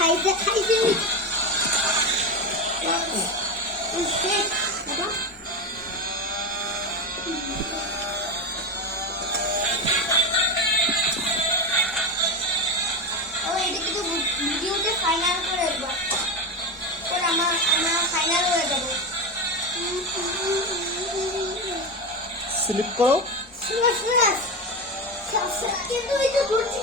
খাইতে খাইতে এটা কিন্তু ভিডিওতে ফাইনাল করে একবার আমার ফাইনাল হয়ে যাবে। স্লিপ করো কিন্তু এই যে ঘুরছি